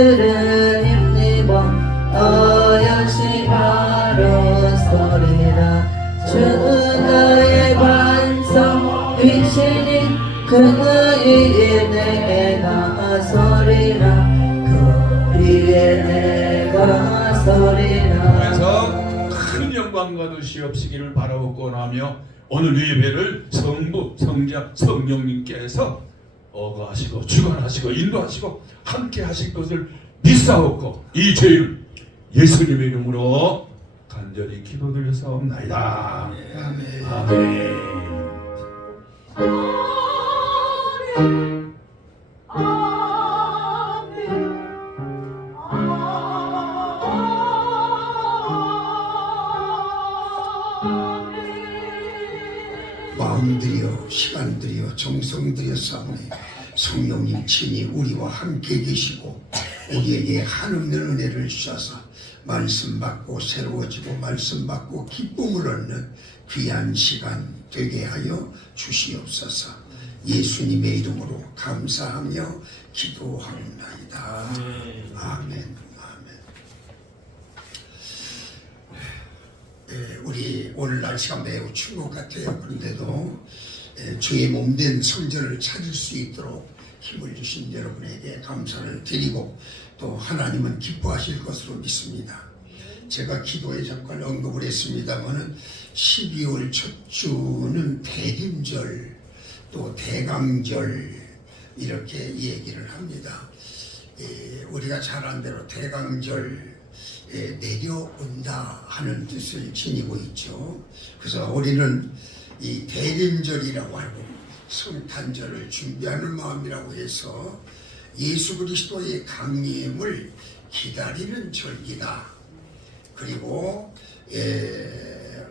그들은 힘입어 어여시가로 소리라 주 너의 반석 위신이 그의 내게 나서리라 그 위에 내가 서리라. 그래서 큰 영광과 도시 없으기를 바라옵고 나며 오늘 예배를 성부, 성자, 성령님께서 어거하시고 주관하시고 인도하시고 함께 하실 것을 믿사옵고 이 죄를 예수님의 이름으로 간절히 기도드려사옵나이다. 아멘. 아멘. 마음 들여 시간 들여 정성 들여 싸우니 성령님 친히 우리와 함께 계시고 우리에게 한없는 은혜를 주셔서 말씀 받고 새로워지고 말씀 받고 기쁨을 얻는 귀한 시간 되게 하여 주시옵소서. 예수님의 이름으로 감사하며 기도하옵나이다. 아멘. 우리 오늘 날씨가 매우 추운 것 같아요. 그런데도 주의 몸된 성전을 찾을 수 있도록 힘을 주신 여러분에게 감사를 드리고 또 하나님은 기뻐하실 것으로 믿습니다. 제가 기도에 잠깐 언급을 했습니다마는 12월 첫 주는 대림절 또 대강절 이렇게 얘기를 합니다. 우리가 잘 아는 대로 대강절 내려온다 하는 뜻을 지니고 있죠. 그래서 우리는 이 대림절이라고 하고 성탄절을 준비하는 마음이라고 해서 예수 그리스도의 강림을 기다리는 절기다. 그리고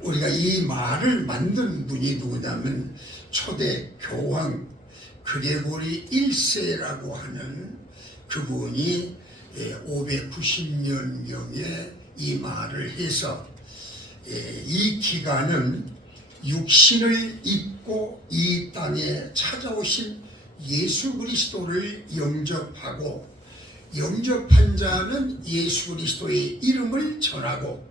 우리가 이 말을 만든 분이 누구냐면 초대 교황 그레고리 1세라고 하는 그분이 590년경에 이 말을 해서 이 기간은 육신을 입고 이 땅에 찾아오신 예수 그리스도를 영접하고 영접한 자는 예수 그리스도의 이름을 전하고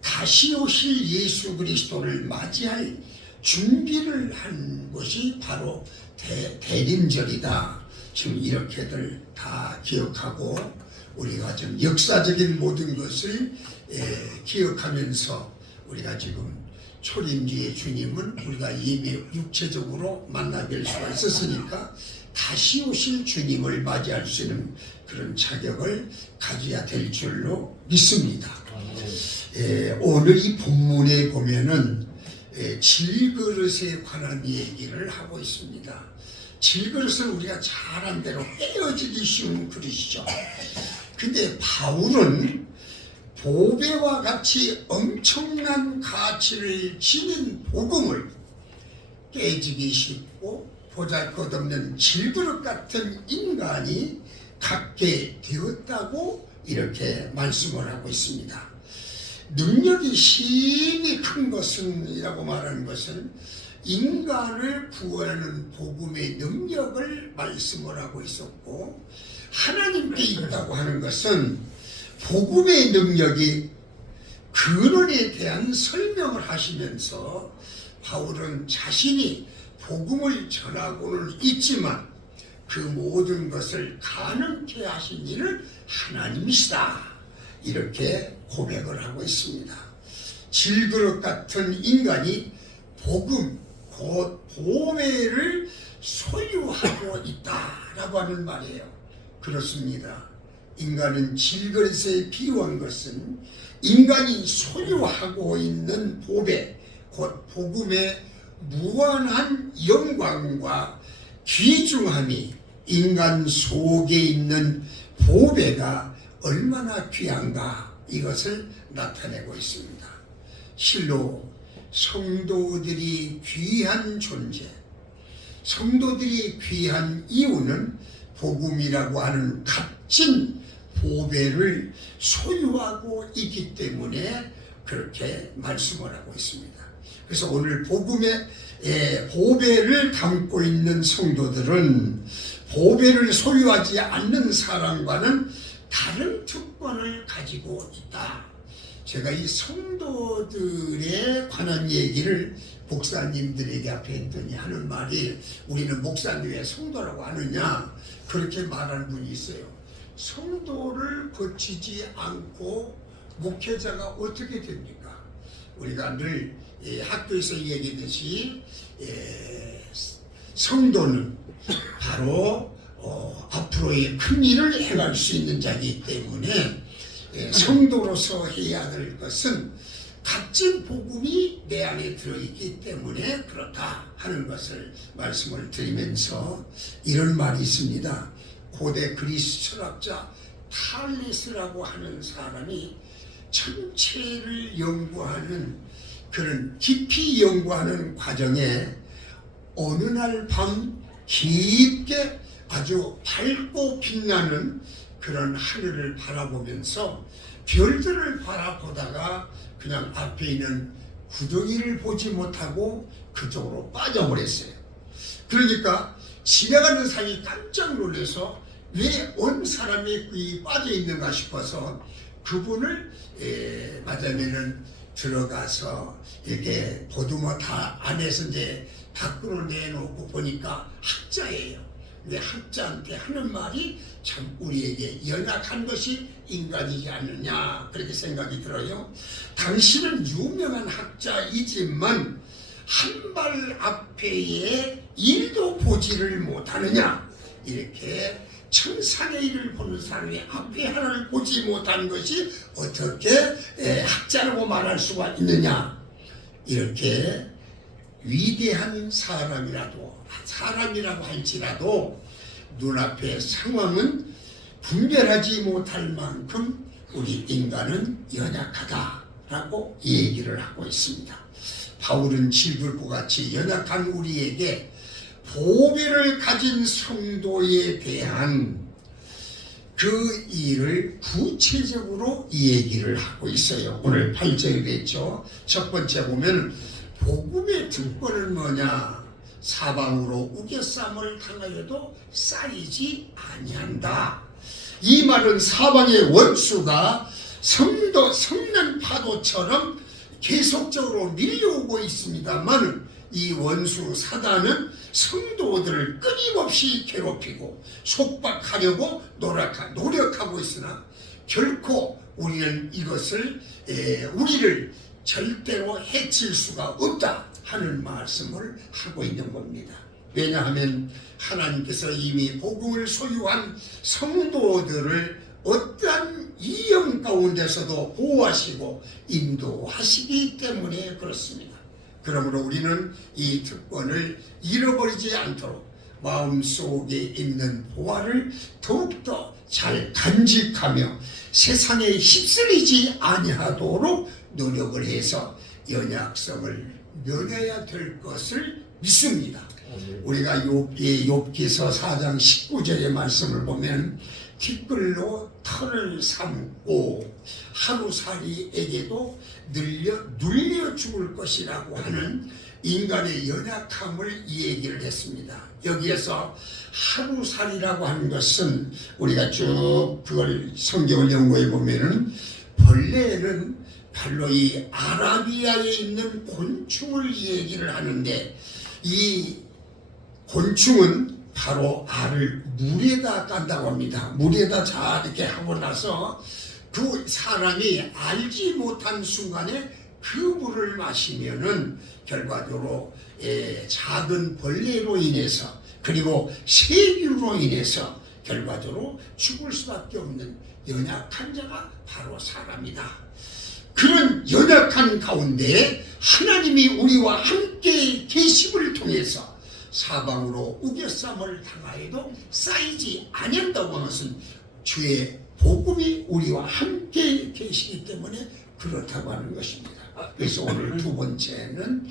다시 오실 예수 그리스도를 맞이할 준비를 한 것이 바로 대림절이다. 지금 이렇게들 다 기억하고 우리가 좀 역사적인 모든 것을 기억하면서 우리가 지금 초림주의 주님은 우리가 이미 육체적으로 만나뵐 수가 있었으니까 다시 오실 주님을 맞이할 수 있는 그런 자격을 가져야 될 줄로 믿습니다. 오늘 이 본문에 보면은 질그릇에 관한 얘기를 하고 있습니다. 질그릇은 우리가 잘 안 대로 헤어지기 쉬운 그릇이죠. 근데 바울은 보배와 같이 엄청난 가치를 지닌 복음을 깨지기 쉽고 보잘것없는 질그릇 같은 인간이 갖게 되었다고 이렇게 말씀을 하고 있습니다. 능력이 심히 큰 것은 이라고 말하는 것은 인간을 구원하는 복음의 능력을 말씀을 하고 있었고 하나님께 있다고 하는 것은 복음의 능력이 근원에 대한 설명을 하시면서 바울은 자신이 복음을 전하고는 있지만 그 모든 것을 가능케 하신 이는 하나님이시다. 이렇게 고백을 하고 있습니다. 질그릇 같은 인간이 복음, 곧 보배를 소유하고 있다라고 하는 말이에요. 그렇습니다. 인간은 질그릇에 비유한 것은 인간이 소유하고 있는 보배, 곧 복음의 무한한 영광과 귀중함이 인간 속에 있는 보배가 얼마나 귀한가 이것을 나타내고 있습니다. 실로 성도들이 귀한 존재, 성도들이 귀한 이유는 복음이라고 하는 값진 보배를 소유하고 있기 때문에 그렇게 말씀을 하고 있습니다. 그래서 오늘 복음의 보배를 담고 있는 성도들은 보배를 소유하지 않는 사람과는 다른 특권을 가지고 있다. 제가 이 성도들에 관한 얘기를 목사님들에게 앞에 했더니 하는 말이, 우리는 목사님 왜 성도라고 하느냐, 그렇게 말하는 분이 있어요. 성도를 거치지 않고 목회자가 어떻게 됩니까? 우리가 늘 학교에서 얘기했듯이 성도는 바로 앞으로의 큰 일을 행할 수 있는 자이기 때문에 성도로서 해야 될 것은 값진 복음이 내 안에 들어있기 때문에 그렇다 하는 것을 말씀을 드리면서, 이런 말이 있습니다. 고대 그리스 철학자 탈레스라고 하는 사람이 천체를 연구하는, 그런 깊이 연구하는 과정에 어느 날 밤 깊게 아주 밝고 빛나는 그런 하늘을 바라보면서 별들을 바라보다가 그냥 앞에 있는 구덩이를 보지 못하고 그쪽으로 빠져버렸어요. 그러니까 지나가는 사람이 깜짝 놀라서 왜 온 사람이 빠져 있는가 싶어서 그분을 맞으면은 들어가서 이렇게 보두마 다 안에서 이제 밖으로 내놓고 보니까 학자예요. 근데 학자한테 하는 말이 참 우리에게 연약한 것이 인간이지 않느냐, 그렇게 생각이 들어요. 당신은 유명한 학자이지만 한 발 앞에의 일도 보지를 못하느냐, 이렇게 천상의 일을 보는 사람이 앞에 하나를 보지 못하는 것이 어떻게 학자라고 말할 수가 있느냐. 이렇게 위대한 사람이라고 할지라도 눈앞의 상황은 분별하지 못할 만큼 우리 인간은 연약하다라고 얘기를 하고 있습니다. 바울은 질불과 같이 연약한 우리에게 보배를 가진 성도에 대한 그 일을 구체적으로 얘기를 하고 있어요. 오늘 8절에 있죠. 첫 번째 보면 복음의 특권은 뭐냐? 사방으로 우겨쌈을 당하여도 쌓이지 아니한다. 이 말은 사방의 원수가 성난 파도처럼 계속적으로 밀려오고 있습니다만, 이 원수 사단은 성도들을 끊임없이 괴롭히고 속박하려고 노력하고 있으나 결코 우리는 우리를 절대로 해칠 수가 없다 하는 말씀을 하고 있는 겁니다. 왜냐하면 하나님께서 이미 복음을 소유한 성도들을 어떠한 위험 가운데서도 보호하시고 인도하시기 때문에 그렇습니다. 그러므로 우리는 이 특권을 잃어버리지 않도록 마음속에 있는 보화를 더욱더 잘 간직하며 세상에 휩쓸리지 아니하도록 노력을 해서 연약성을 면해야 될 것을 믿습니다. 우리가 욥기서 4장 19절의 말씀을 보면 티끌로 털을 삼고 하루살이에게도 눌려 죽을 것이라고 하는 인간의 연약함을 얘기를 했습니다. 여기에서 하루살이라고 하는 것은 우리가 쭉 그걸 성경을 연구해 보면은 벌레는 바로 이 아라비아에 있는 곤충을 얘기를 하는데, 이 곤충은 바로 알을 물에다 깐다고 합니다. 물에다 자 이렇게 하고 나서 그 사람이 알지 못한 순간에 그 물을 마시면은 결과적으로 작은 벌레로 인해서 그리고 세균으로 인해서 결과적으로 죽을 수밖에 없는 연약한 자가 바로 사람이다. 그런 연약한 가운데 하나님이 우리와 함께 계심을 통해서 사방으로 우겨쌈을 당하여도 쌓이지 아니한다고 하는 것은 주의 복음이 우리와 함께 계시기 때문에 그렇다고 하는 것입니다. 그래서 오늘 두 번째는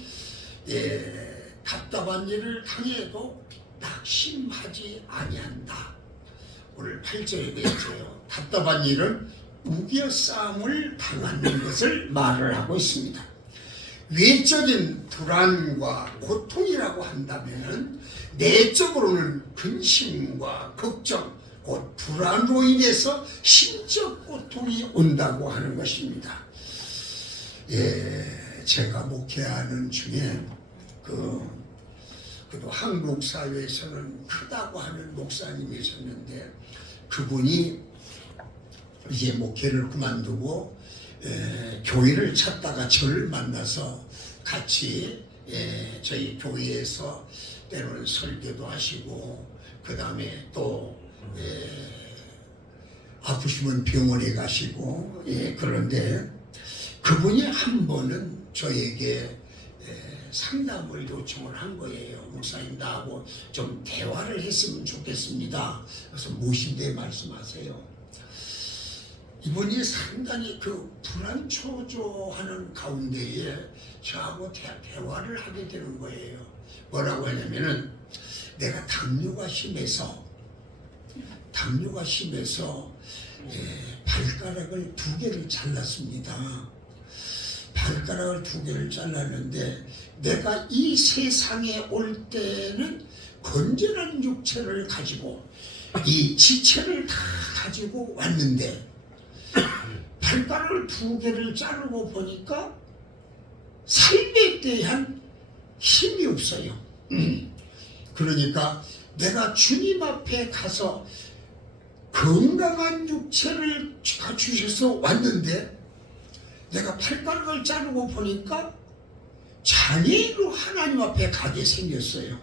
답답한 일을 당해도 낙심하지 아니한다. 오늘 8절에 되어요. 답답한 일은 우겨쌈을 당하는 것을 말을 하고 있습니다. 외적인 불안과 고통이라고 한다면 내적으로는 근심과 걱정, 곧 불안으로 인해서 심적 고통이 온다고 하는 것입니다. 제가 목회하는 중에 그도 한국 사회에서는 크다고 하는 목사님이 있었는데 그분이 이제 목회를 그만두고 교회를 찾다가 저를 만나서 같이 저희 교회에서 때로는 설교도 하시고 그 다음에 또 아프시면 병원에 가시고 그런데 그분이 한 번은 저에게 상담을 요청을 한 거예요. 목사님 나하고 좀 대화를 했으면 좋겠습니다. 그래서 무엇인데 말씀하세요. 이분이 상당히 그 불안초조하는 가운데에 저하고 대화를 하게 되는 거예요. 뭐라고 하냐면은 내가 당뇨가 심해서 발가락을 2개를 잘랐습니다. 발가락을 2개를 잘랐는데 내가 이 세상에 올 때는 건전한 육체를 가지고 이 지체를 다 가지고 왔는데 발가락을 2개를 자르고 보니까 삶에 대한 힘이 없어요. 그러니까 내가 주님 앞에 가서 건강한 육체를 주셔서 왔는데 내가 발가락을 자르고 보니까 장애인으로 하나님 앞에 가게 생겼어요.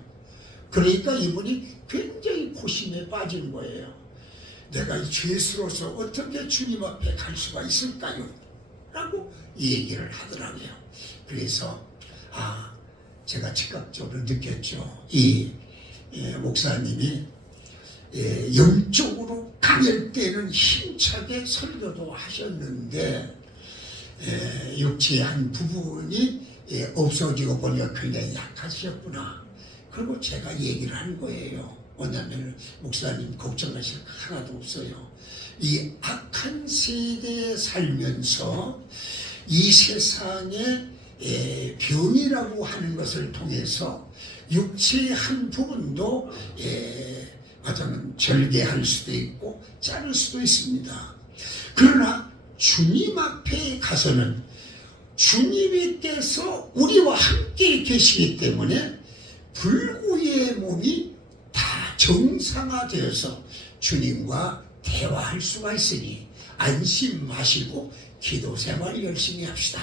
그러니까 이분이 굉장히 고심에 빠진 거예요. 내가 이 죄수로서 어떻게 주님 앞에 갈 수가 있을까요? 라고 얘기를 하더라고요. 그래서 제가 즉각적으로 느꼈죠. 이 목사님이 영적으로 가열되는 힘차게 설교도 하셨는데 육체의 한 부분이 없어지고 보니까 굉장히 약하셨구나. 그리고 제가 얘기를 한 거예요. 뭐냐면 목사님 걱정하실 거 하나도 없어요. 이 악한 세대에 살면서 이 세상에 병이라고 하는 것을 통해서 육체의 한 부분도 맞아면 절개할 수도 있고 자를 수도 있습니다. 그러나 주님 앞에 가서는 주님께서 우리와 함께 계시기 때문에 불구의 몸이 다 정상화되어서 주님과 대화할 수가 있으니 안심하시고 기도 생활 열심히 합시다.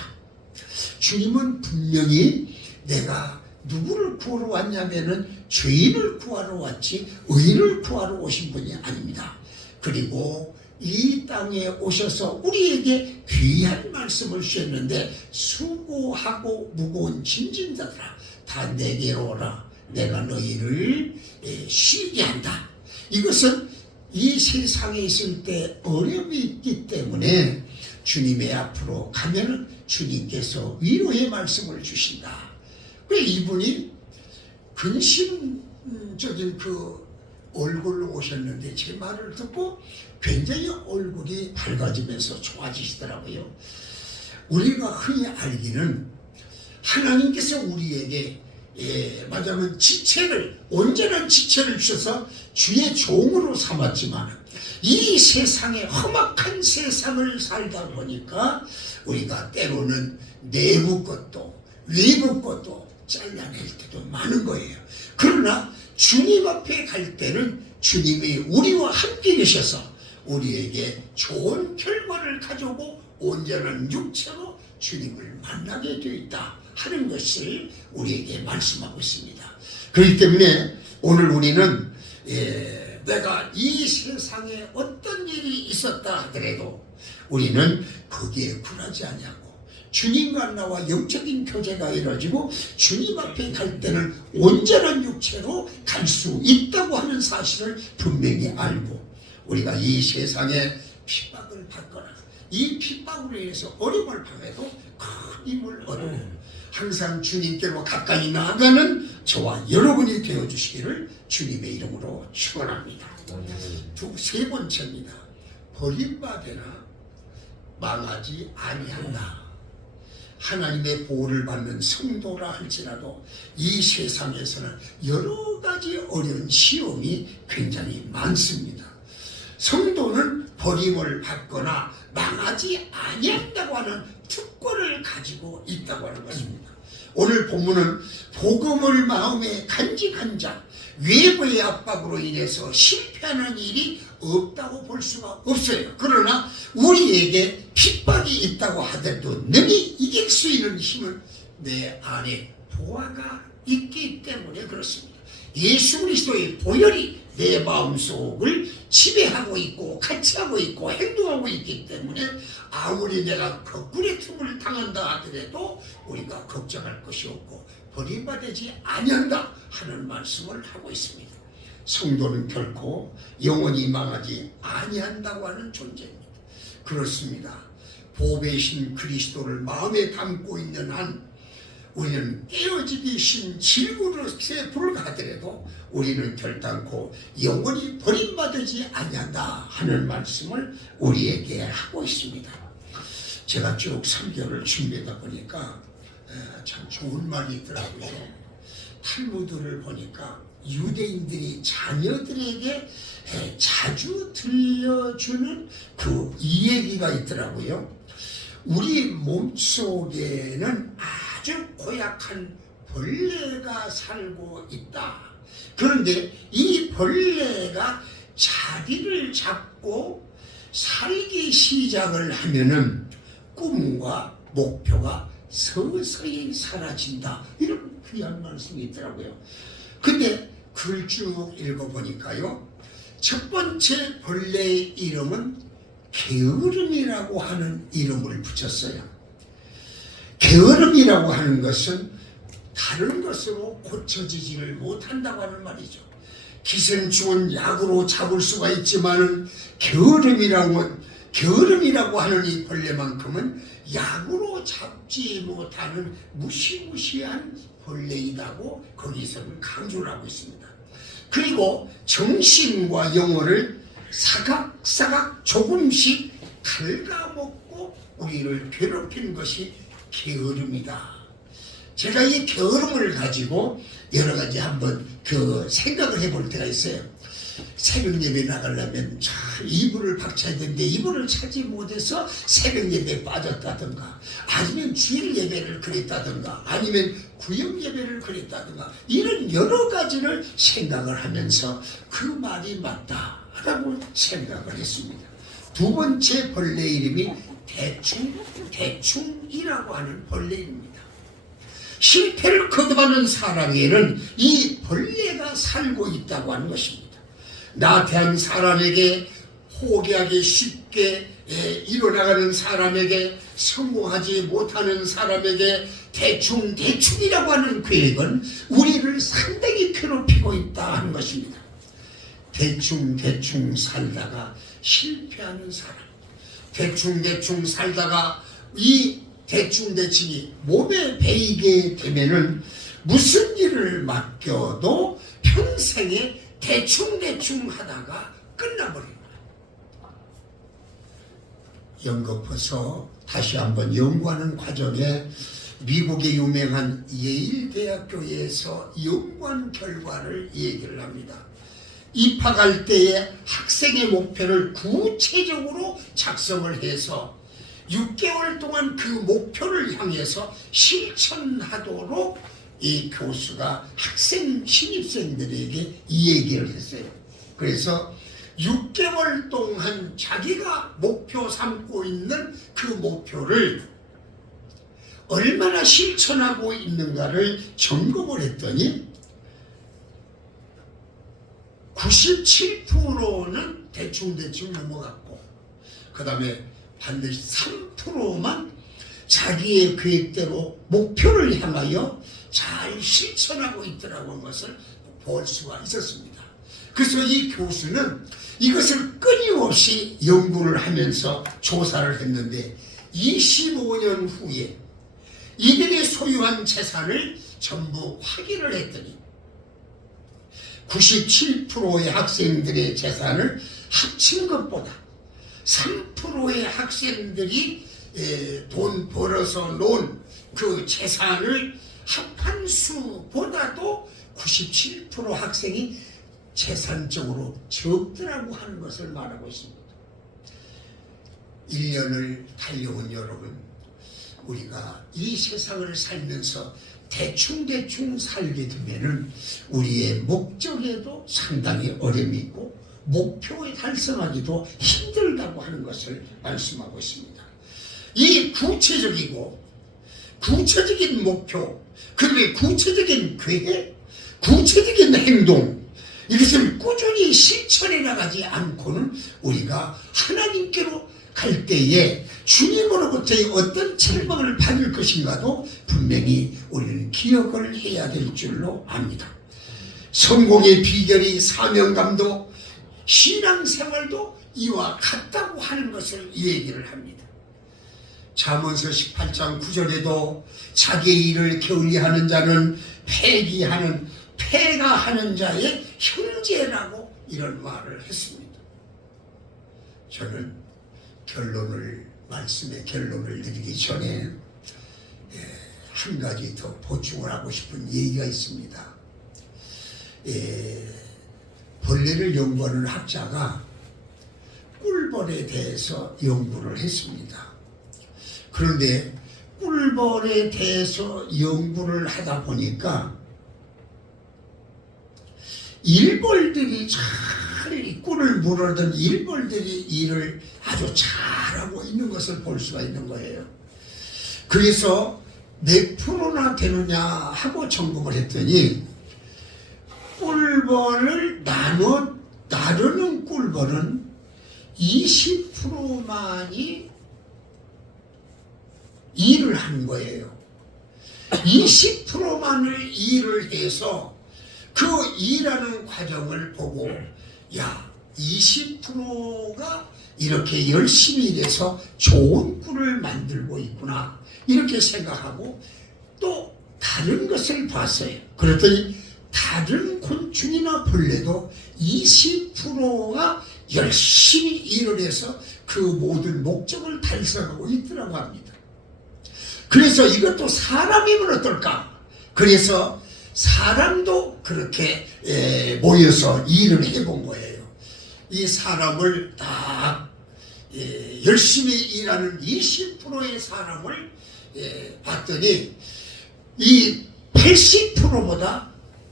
주님은 분명히 내가 누구를 구하러 왔냐면은 죄인을 구하러 왔지 의인을 구하러 오신 분이 아닙니다. 그리고 이 땅에 오셔서 우리에게 귀한 말씀을 주셨는데 수고하고 무거운 짐진 자들아 다 내게로 오라. 내가 너희를 쉬게 한다. 이것은 이 세상에 있을 때 어려움이 있기 때문에 주님의 앞으로 가면은 주님께서 위로의 말씀을 주신다. 그 이분이 근심적인 그 얼굴로 오셨는데 제 말을 듣고 굉장히 얼굴이 밝아지면서 좋아지시더라고요. 우리가 흔히 알기는 하나님께서 우리에게 말하자면 지체를 온전한 지체를 주셔서 주의 종으로 삼았지만 이 세상에 험악한 세상을 살다 보니까 우리가 때로는 내부 것도 외부 것도 잘라낼 때도 많은 거예요. 그러나 주님 앞에 갈 때는 주님이 우리와 함께 계셔서 우리에게 좋은 결과를 가져오고 온전한 육체로 주님을 만나게 되어 있다 하는 것을 우리에게 말씀하고 있습니다. 그렇기 때문에 오늘 우리는 내가 이 세상에 어떤 일이 있었다 하더라도 우리는 거기에 굴하지 아니하고 주님과 나와 영적인 교제가 이루어지고 주님 앞에 갈 때는 온전한 육체로 갈 수 있다고 하는 사실을 분명히 알고 우리가 이 세상에 핍박을 받거나 이 핍박으로 인해서 어려움을 당해도 큰 힘을 얻고 항상 주님께로 가까이 나아가는 저와 여러분이 되어주시기를 주님의 이름으로 축원합니다. 세 번째입니다. 버림받으나 망하지 아니한다. 하나님의 보호를 받는 성도라 할지라도 이 세상에서는 여러 가지 어려운 시험이 굉장히 많습니다. 성도는 버림을 받거나 망하지 아니한다고 하는 특권을 가지고 있다고 하는 것입니다. 오늘 본문은 복음을 마음에 간직한 자, 외부의 압박으로 인해서 실패하는 일이 없다고 볼 수가 없어요. 그러나 우리에게 핍박이 있다고 하더라도 능히 이길 수 있는 힘은 내 안에 보화가 있기 때문에 그렇습니다. 예수 그리스도의 보혈이 내 마음속을 지배하고 있고 같이 하고 있고 행동하고 있기 때문에 아무리 내가 거꾸의 틈을 당한다 하더라도 우리가 걱정할 것이 없고 버림받지 아니한다 하는 말씀을 하고 있습니다. 성도는 결코 영원히 망하지 아니한다고 하는 존재입니다. 그렇습니다. 보배신 그리스도를 마음에 담고 있는 한 우리는 깨어지기 신 질그릇에 불과하더라도 우리는 결단코 영원히 버림받지 아니한다 하는 말씀을 우리에게 하고 있습니다. 제가 쭉 3개월을 준비하다 보니까 참 좋은 말이 있더라고요. 탈무드를 보니까 유대인들이 자녀들에게 자주 들려주는 그 이야기가 있더라고요. 우리 몸속에는 아주 고약한 벌레가 살고 있다. 그런데 이 벌레가 자리를 잡고 살기 시작을 하면은 꿈과 목표가 서서히 사라진다. 이런 귀한 말씀이 있더라고요. 근데 글 쭉 읽어보니까요. 첫 번째 벌레의 이름은 게으름이라고 하는 이름을 붙였어요. 게으름이라고 하는 것은 다른 것으로 고쳐지지를 못한다고 하는 말이죠. 기생충은 약으로 잡을 수가 있지만은 게으름이라고 하는 이 벌레만큼은 약으로 잡지 못하는 무시무시한 벌레이다고 거기서는 강조를 하고 있습니다. 그리고 정신과 영혼을 사각사각 조금씩 갉아먹고 우리를 괴롭히는 것이 게으름이다. 제가 이 게으름을 가지고 여러 가지 한번 생각을 해볼 때가 있어요. 새벽 예배 나가려면 잘 이불을 박차야 되는데 이불을 찾지 못해서 새벽 예배에 빠졌다든가 아니면 주일 예배를 그랬다든가 아니면 구역 예배를 그랬다든가 이런 여러 가지를 생각을 하면서 그 말이 맞다라고 생각을 했습니다. 두 번째 벌레 이름이 대충이라고 하는 벌레입니다. 실패를 거듭하는 사람에게는 이 벌레가 살고 있다고 하는 것입니다. 나태한 사람에게 포기하기 쉽게 일어나가는 사람에게 성공하지 못하는 사람에게 대충이라고 하는 계획은 우리를 상당히 괴롭히고 있다 하는 것입니다. 대충 살다가 실패하는 사람, 대충 살다가 이 대충이 몸에 배이게 되면은 무슨 일을 맡겨도 평생에 대충 하다가 끝나버립니다. 연거푸서 다시 한번 연구하는 과정에 미국의 유명한 예일 대학교에서 연구한 결과를 얘기를 합니다. 입학할 때에 학생의 목표를 구체적으로 작성을 해서 6개월 동안 그 목표를 향해서 실천하도록 이 교수가 신입생들에게 이 얘기를 했어요. 그래서 6개월 동안 자기가 목표 삼고 있는 그 목표를 얼마나 실천하고 있는가를 점검을 했더니 97%는 대충 넘어갔고 그 다음에 반드시 3%만 자기의 계획대로 목표를 향하여 잘 실천하고 있더라고 하는 것을 볼 수가 있었습니다. 그래서 이 교수는 이것을 끊임없이 연구를 하면서 조사를 했는데 25년 후에 이들이 소유한 재산을 전부 확인을 했더니 97%의 학생들의 재산을 합친 것보다 3%의 학생들이 돈 벌어서 놓은 그 재산을 합한 수보다도 97% 학생이 재산적으로 적더라고 하는 것을 말하고 있습니다. 1년을 달려온 여러분, 우리가 이 세상을 살면서 대충 살게 되면은 우리의 목적에도 상당히 어려움이 있고 목표에 달성하기도 힘들다고 하는 것을 말씀하고 있습니다. 이 구체적이고 구체적인 목표, 그리고 구체적인 계획, 구체적인 행동, 이것을 꾸준히 실천해 나가지 않고는 우리가 하나님께로 갈 때에 주님으로부터의 어떤 책망을 받을 것인가도 분명히 우리는 기억을 해야 될 줄로 압니다. 성공의 비결이 사명감도 신앙생활도 이와 같다고 하는 것을 얘기를 합니다. 잠언서 18장 9절에도 자기의 일을 게을리하는 자는 폐가하는 자의 형제라고 이런 말을 했습니다. 저는 말씀의 결론을 드리기 전에 한 가지 더 보충을 하고 싶은 얘기가 있습니다. 벌레를 연구하는 학자가 꿀벌에 대해서 연구를 했습니다. 그런데 꿀벌에 대해서 연구를 하다 보니까 일벌들이 잘 꿀을 물어던 일벌들이 일을 아주 잘하고 있는 것을 볼 수가 있는 거예요. 그래서 몇 프로나 되느냐 하고 점검을 했더니 꿀벌을 나누는 꿀벌은 20%만이 일을 하는 거예요. 20%만을 일을 해서 그 일하는 과정을 보고 야, 20%가 이렇게 열심히 일해서 좋은 꿀을 만들고 있구나 이렇게 생각하고 또 다른 것을 봤어요. 그랬더니 다른 곤충이나 벌레도 20%가 열심히 일을 해서 그 모든 목적을 달성하고 있더라고 합니다. 그래서 이것도 사람이면 어떨까? 그래서 사람도 그렇게 모여서 일을 해본 거예요. 이 사람을 딱 열심히 일하는 20%의 사람을 봤더니 이 80%보다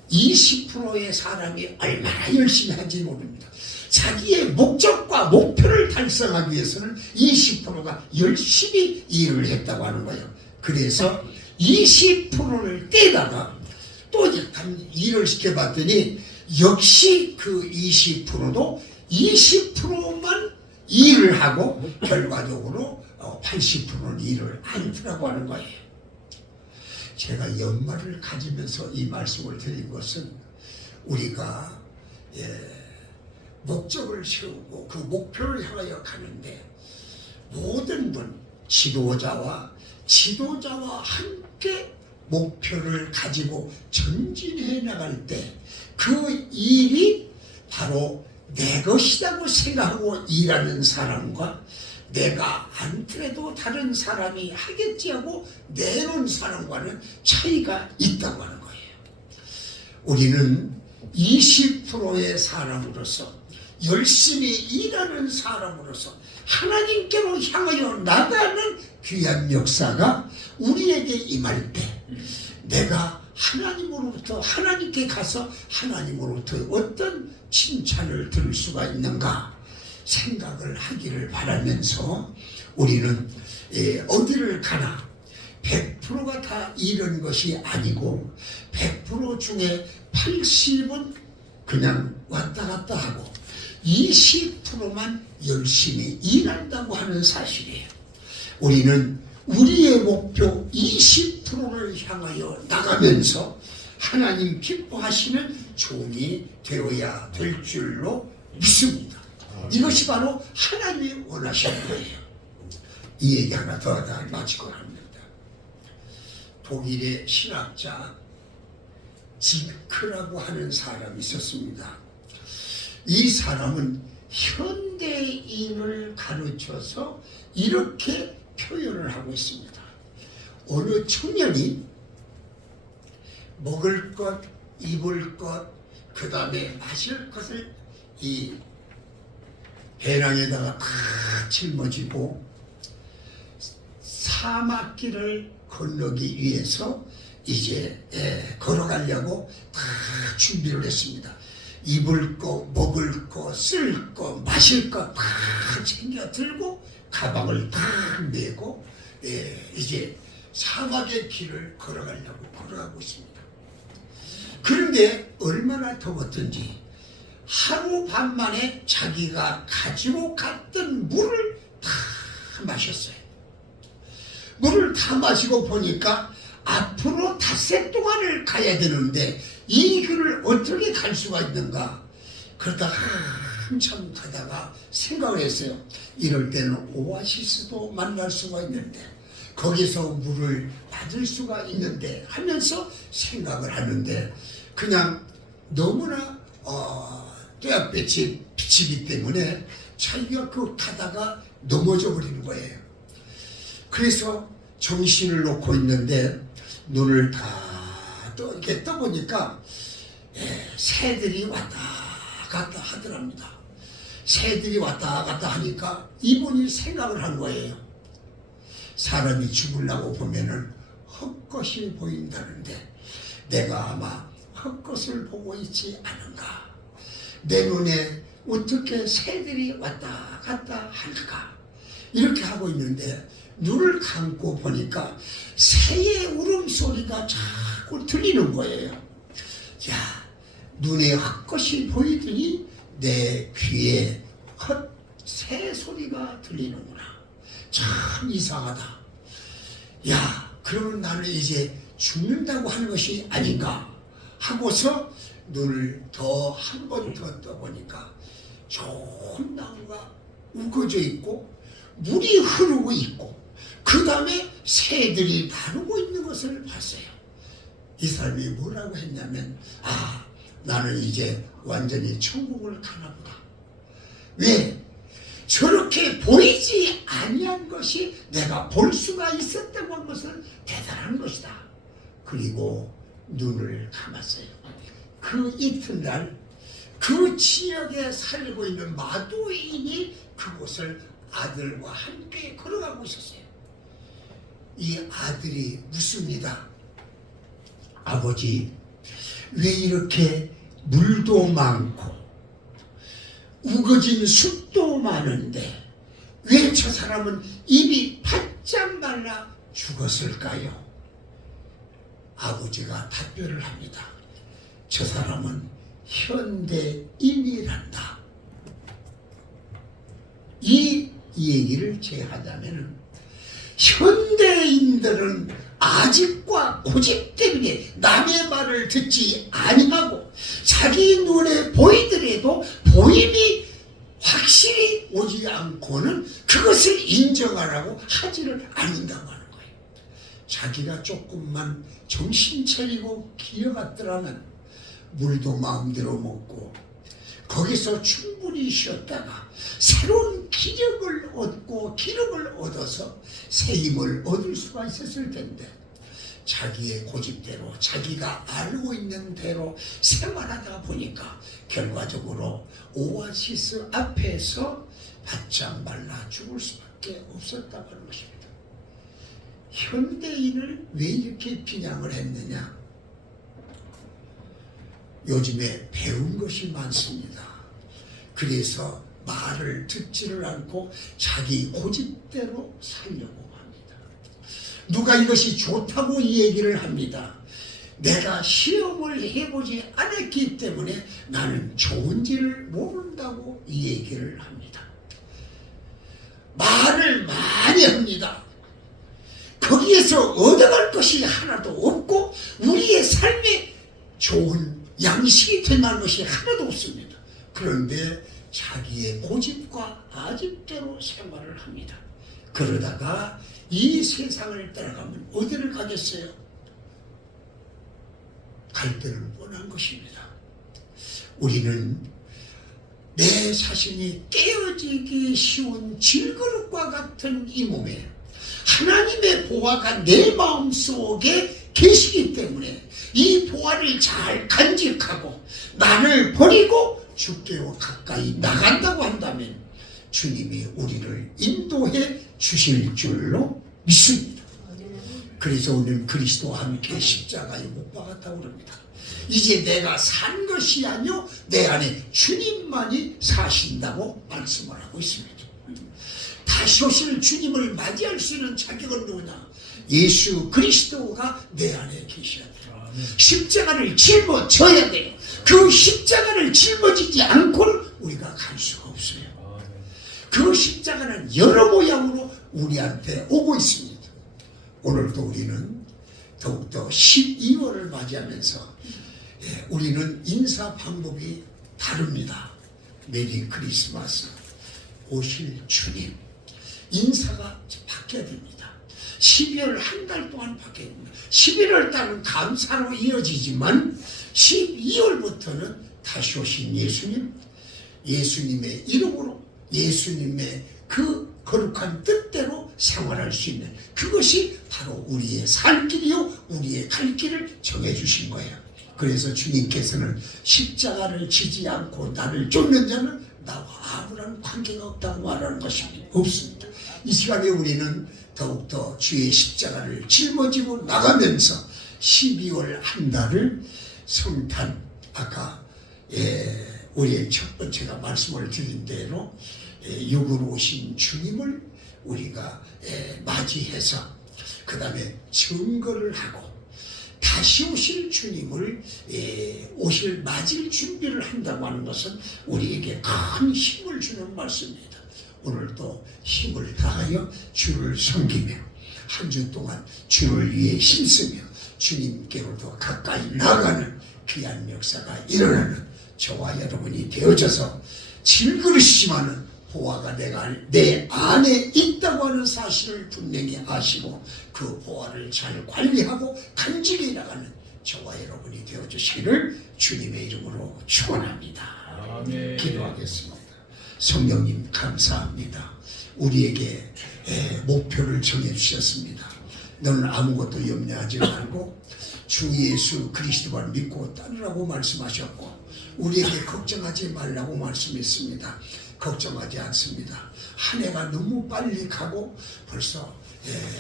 20%의 사람이 얼마나 열심히 하는지 모릅니다. 자기의 목적과 목표를 달성하기 위해서는 20%가 열심히 일을 했다고 하는 거예요. 그래서 20%를 떼다가 또 일을 시켜봤더니 역시 그 20%도 20%만 일을 하고 결과적으로 80%는 일을 안 하더라고 하는 거예요. 제가 연말을 가지면서 이 말씀을 드린 것은 우리가 목적을 세우고 그 목표를 향하여 가는데 모든 분 지도자와 함께 목표를 가지고 전진해 나갈 때 그 일이 바로 내 것이라고 생각하고 일하는 사람과 내가 않더라도 다른 사람이 하겠지 하고 내놓은 사람과는 차이가 있다고 하는 거예요. 우리는 20%의 사람으로서 열심히 일하는 사람으로서 하나님께로 향하여 나가는 귀한 역사가 우리에게 임할 때 내가 하나님께 가서 하나님으로부터 어떤 칭찬을 들을 수가 있는가 생각을 하기를 바라면서 우리는 어디를 가나 100%가 다 이런 것이 아니고 100% 중에 80은 그냥 왔다 갔다 하고 20%만 열심히 일한다고 하는 사실이에요. 우리는 우리의 목표 20%를 향하여 나가면서 하나님 기뻐하시는 종이 되어야 될 줄로 믿습니다. 이것이 바로 하나님이 원하시는 거예요. 이 얘기 하나 더 하다 마치고 합니다. 독일의 신학자 지크라고 하는 사람이 있었습니다. 이 사람은 현대인을 가르쳐서 이렇게 표현을 하고 있습니다. 어느 청년이 먹을 것, 입을 것, 그 다음에 마실 것을 이 배낭에다가 다 짊어지고 사막길을 건너기 위해서 이제 걸어가려고 다 준비를 했습니다. 입을 거, 먹을 거, 쓸 거, 마실 거 다 챙겨 들고 가방을 다 메고 이제 사막의 길을 걸어가고 있습니다. 그런데 얼마나 더웠던지 하루 반 만에 자기가 가지고 갔던 물을 다 마셨어요. 물을 다 마시고 보니까 앞으로 닷새 동안을 가야 되는데 이 길을 어떻게 갈 수가 있는가. 그러다가 한참 가다가 생각을 했어요. 이럴 때는 오아시스도 만날 수가 있는데 거기서 물을 받을 수가 있는데 하면서 생각을 하는데 그냥 너무나 떼약볕이 비치기 때문에 자기가 그 가다가 넘어져 버리는 거예요. 그래서 정신을 놓고 있는데 눈을 다 이렇게 떠보니까 새들이 왔다 갔다 하더랍니다. 새들이 왔다 갔다 하니까 이분이 생각을 한 거예요. 사람이 죽으려고 보면은 헛것이 보인다는데 내가 아마 헛것을 보고 있지 않은가. 내 눈에 어떻게 새들이 왔다 갔다 할까. 이렇게 하고 있는데 눈을 감고 보니까 새의 울음소리가 자꾸 들리는 거예요. 야, 눈에 헛것이 보이더니 내 귀에 새 소리가 들리는구나. 참 이상하다. 야, 그러면 나는 이제 죽는다고 하는 것이 아닌가 하고서 눈을 더 한 번 더 떠보니까 좋은 나무가 우거져 있고 물이 흐르고 있고 그 다음에 새들이 나르고 있는 것을 봤어요. 이 사람이 뭐라고 했냐면 나는 이제 완전히 천국을 가나 보다. 왜? 저렇게 보이지 아니한 것이 내가 볼 수가 있었다고 한 것은 대단한 것이다. 그리고 눈을 감았어요. 그 이튿날 그 지역에 살고 있는 마도인이 그곳을 아들과 함께 걸어가고 있었어요. 이 아들이 묻습니다. 아버지, 왜 이렇게 물도 많고 우거진 숲도 많은데 왜 저 사람은 입이 바짝 말라 죽었을까요? 아버지가 답변을 합니다. 저 사람은 현대인이란다. 이 얘기를 제하자면 현대인들은 아집과 고집 때문에 남의 말을 듣지 아니하고 자기 눈에 보이더라도 보임이 확실히 오지 않고는 그것을 인정하라고 하지를 않는다고 하는 거예요. 자기가 조금만 정신 차리고 기어갔더라면 물도 마음대로 먹고 거기서 충분히 쉬었다가 새로운 기력을 얻고 기력을 얻어서 새 힘을 얻을 수가 있었을 텐데 자기의 고집대로 자기가 알고 있는 대로 생활하다 보니까 결과적으로 오아시스 앞에서 바짝 말라 죽을 수밖에 없었다고 하는 것입니다. 현대인을 왜 이렇게 비난을 했느냐? 요즘에 배운 것이 많습니다. 그래서 말을 듣지를 않고 자기 고집대로 살려고 합니다. 누가 이것이 좋다고 얘기를 합니다. 내가 시험을 해보지 않았기 때문에 나는 좋은지를 모른다고 얘기를 합니다. 말을 많이 합니다. 거기에서 얻어갈 것이 하나도 없고 우리의 삶에 좋은 양식이 될 만한 것이 하나도 없습니다. 그런데 자기의 고집과 아집대로 생활을 합니다. 그러다가 이 세상을 따라가면 어디를 가겠어요? 갈 때는 뻔한 것입니다. 우리는 내 자신이 깨어지기 쉬운 질그릇과 같은 이 몸에 하나님의 보화가 내 마음속에 계시기 때문에 이 보화를 잘 간직하고 나를 버리고 주께로 가까이 나간다고 한다면 주님이 우리를 인도해 주실 줄로 믿습니다. 그래서 오늘 그리스도와 함께 십자가에 못 박았다고 그럽니다. 이제 내가 산 것이 아니요 내 안에 주님만이 사신다고 말씀을 하고 있습니다. 다시 오실 주님을 맞이할 수 있는 자격은 누구냐? 예수 그리스도가 내 안에 계셔야 돼요. 십자가를 짊어져야 돼요. 그 십자가를 짊어지지 않고는 우리가 갈 수가 없어요. 그 십자가는 여러 모양으로 우리한테 오고 있습니다. 오늘도 우리는 더욱더 12월을 맞이하면서 우리는 인사 방법이 다릅니다. 메리 크리스마스, 오실 주님, 인사가 바뀌어야 됩니다. 12월 한 달 동안 바뀌어야 됩니다. 11월 달은 감사로 이어지지만 12월부터는 다시 오신 예수님, 예수님의 이름으로 예수님의 그 거룩한 뜻대로 생활할 수 있는 그것이 바로 우리의 살 길이요 우리의 갈 길을 정해주신 거예요. 그래서 주님께서는 십자가를 지지 않고 나를 쫓는 자는 나와 아무런 관계가 없다고 말하는 것이 없습니다. 이 시간에 우리는 더욱더 주의 십자가를 짊어지고 나가면서 12월 한 달을 성탄, 아까 우리의 첫 번째가 말씀을 드린 대로 육으로 오신 주님을 우리가 맞이해서 그 다음에 증거를 하고 다시 오실 주님을 맞을 준비를 한다고 하는 것은 우리에게 큰 힘을 주는 말씀입니다. 오늘도 힘을 다하여 주를 섬기며 한 주 동안 주를 위해 힘쓰며 주님께로도 가까이 나가는 귀한 역사가 일어나는 저와 여러분이 되어져서 질그릇이지만은 보화가 내 안에 있다고 하는 사실을 분명히 아시고 그 보화를 잘 관리하고 간직해 나가는 저와 여러분이 되어주시기를 주님의 이름으로 축원합니다. 아멘. 기도하겠습니다. 성령님 감사합니다. 우리에게 목표를 정해주셨습니다. 너는 아무것도 염려하지 말고 주 예수 그리스도만 믿고 따르라고 말씀하셨고 우리에게 걱정하지 말라고 말씀했습니다. 걱정하지 않습니다. 한 해가 너무 빨리 가고 벌써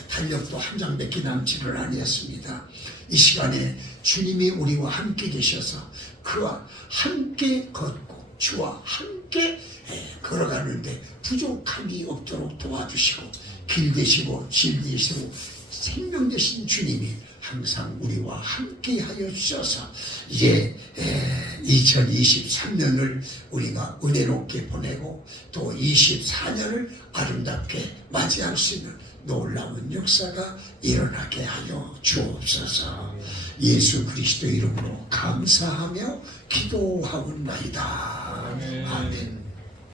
달력도 한 장밖에 남지를 아니었습니다. 이 시간에 주님이 우리와 함께 계셔서 그와 함께 걷고 주와 함께 걸어가는데 부족함이 없도록 도와주시고 길 되시고 질 되시고 생명 되신 주님이 항상 우리와 함께 하여 주셔서 이제 2023년을 우리가 은혜롭게 보내고 또 24년을 아름답게 맞이할 수 있는 놀라운 역사가 일어나게 하여 주옵소서. 예수 그리스도 이름으로 감사하며 기도하옵나이다. 아멘.